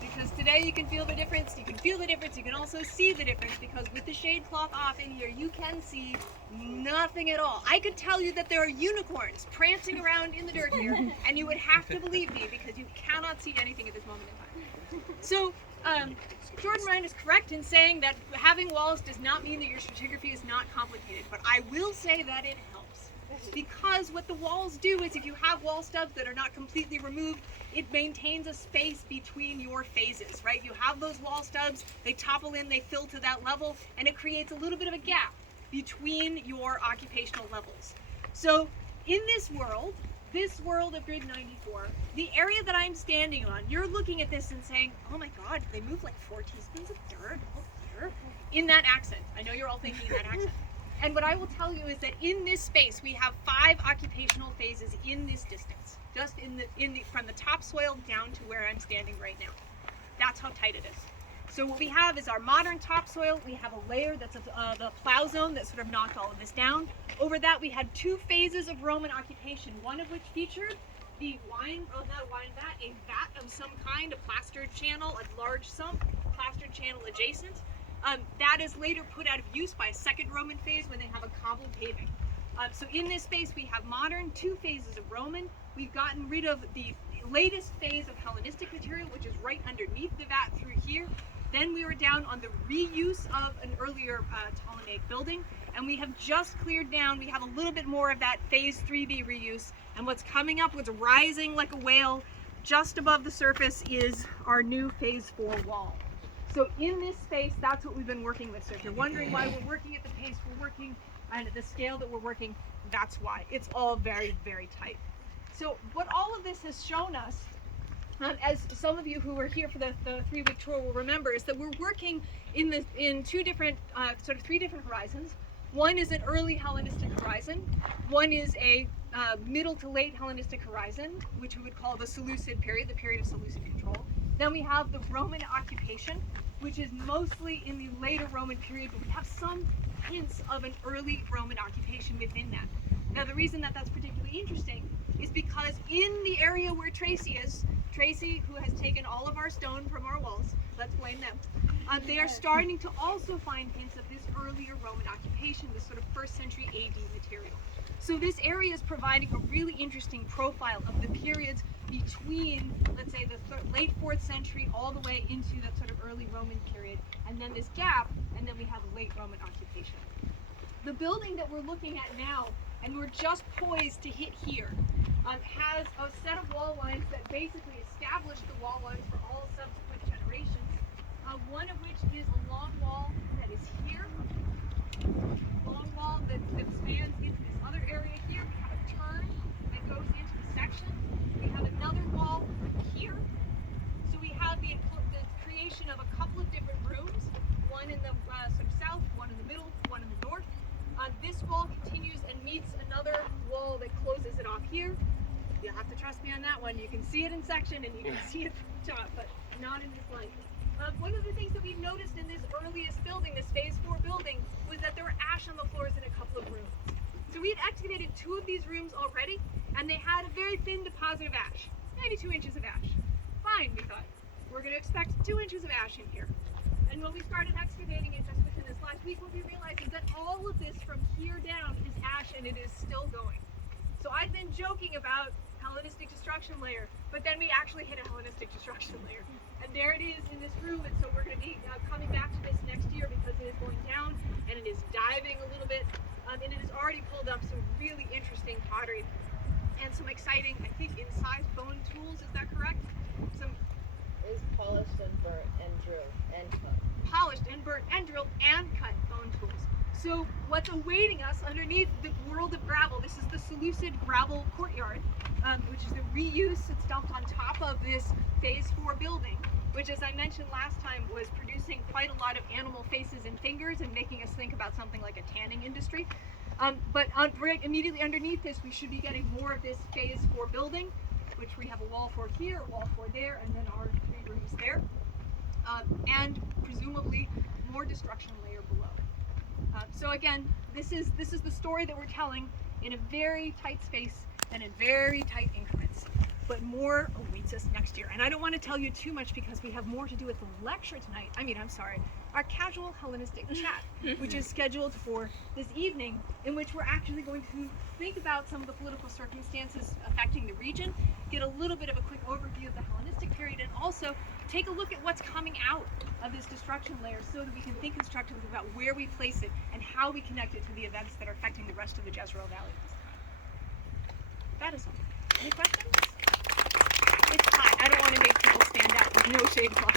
Because today you can feel the difference, you can feel the difference, you can also see the difference, because with the shade cloth off in here, you can see nothing at all. I could tell you that there are unicorns prancing around in the dirt here, and you would have to believe me, because you cannot see anything at this moment in time. So, Jordan Ryan is correct in saying that having walls does not mean that your stratigraphy is not complicated, but I will say that it helps. Because what the walls do is, if you have wall stubs that are not completely removed, it maintains a space between your phases, right? You have those wall stubs, they topple in, they fill to that level, and it creates a little bit of a gap between your occupational levels. So in this world of grid 94, the area that I'm standing on, you're looking at this and saying, oh my God, they move like 4 teaspoons of dirt up here, in that accent. I know you're all thinking in that accent. And what I will tell you is that in this space, we have 5 occupational phases in this distance, just from the topsoil down to where I'm standing right now. That's how tight it is. So what we have is our modern topsoil. We have a layer that's the plow zone that sort of knocked all of this down. Over that, we had 2 phases of Roman occupation, one of which featured a vat of some kind, a plastered channel, a large sump, plastered channel adjacent. That is later put out of use by a second Roman phase when they have a cobbled paving. So in this space we have modern 2 phases of Roman. We've gotten rid of the latest phase of Hellenistic material, which is right underneath the vat through here. Then we were down on the reuse of an earlier Ptolemaic building, and we have just cleared down, we have a little bit more of that phase 3B reuse, and what's coming up, what's rising like a whale just above the surface, is our new phase 4 wall. So in this space, that's what we've been working with. So if you're wondering why we're working at the pace we're working and at the scale that we're working, that's why. It's all very, very tight. So what all of this has shown us, as some of you who were here for the 3-week tour will remember, is that we're working in 3 different horizons. One is an early Hellenistic horizon. One is a middle to late Hellenistic horizon, which we would call the Seleucid period, the period of Seleucid control. Then we have the Roman occupation, which is mostly in the later Roman period, but we have some hints of an early Roman occupation within that. Now, the reason that that's particularly interesting is because in the area where Tracy is, Tracy, who has taken all of our stone from our walls, let's blame them, they are starting to also find hints of this earlier Roman occupation, this sort of 1st century AD material. So this area is providing a really interesting profile of the periods between, let's say, the late 4th century all the way into the sort of early Roman period, and then this gap, and then we have late Roman occupation. The building that we're looking at now, and we're just poised to hit here, has a set of wall lines that basically establish the wall lines for all subsequent generations, one of which is a long wall that is here, long wall that spans into this other area here. We have a turn that goes into the section. We have another wall here. So we have the creation of a couple of different rooms, one in the sort of south, one in the middle, one in the north. This wall continues and meets another wall that closes it off here. You'll have to trust me on that one. You can see it in section and you can see it from the top, but not in this light. One of the things that we've noticed in this earliest building, this phase 4 building, was that there were ash on the floors in a couple of rooms. So we had excavated 2 of these rooms already, and they had a very thin deposit of ash, maybe 2 inches of ash. Fine, we thought. We're going to expect 2 inches of ash in here. And when we started excavating it just within this last week, what we realized is that all of this from here down is ash, and it is still going. So I've been joking about Hellenistic destruction layer, but then we actually hit a Hellenistic destruction layer. And there it is in this room, and so we're going to be coming back to this next year because it is going down, and it is diving a little bit, and it has already pulled up some really interesting pottery and some exciting, I think, incised bone tools. Is that correct? Some is polished and burnt and drilled and cut. Polished and burnt and drilled and cut bone tools. So what's awaiting us underneath the world of gravel, this is the Seleucid gravel courtyard, which is the reuse. It's dumped on top of this phase 4 building, which, as I mentioned last time, was producing quite a lot of animal faces and fingers and making us think about something like a tanning industry. But right immediately underneath this, we should be getting more of this phase 4 building, which we have a wall for here, a wall for there, and then our 3 rooms there, and presumably more destruction layer below. So again, this is the story that we're telling in a very tight space and in very tight increments, but more awaits awaits us next year. And I don't want to tell you too much because we have more to do at the lecture tonight. Our casual Hellenistic chat, which is scheduled for this evening, in which we're actually going to think about some of the political circumstances affecting the region, get a little bit of a quick overview of the Hellenistic period, and also take a look at what's coming out of this destruction layer so that we can think constructively about where we place it and how we connect it to the events that are affecting the rest of the Jezreel Valley. That is all. Any questions? It's hot. I don't want to make people stand out with no shade cloth.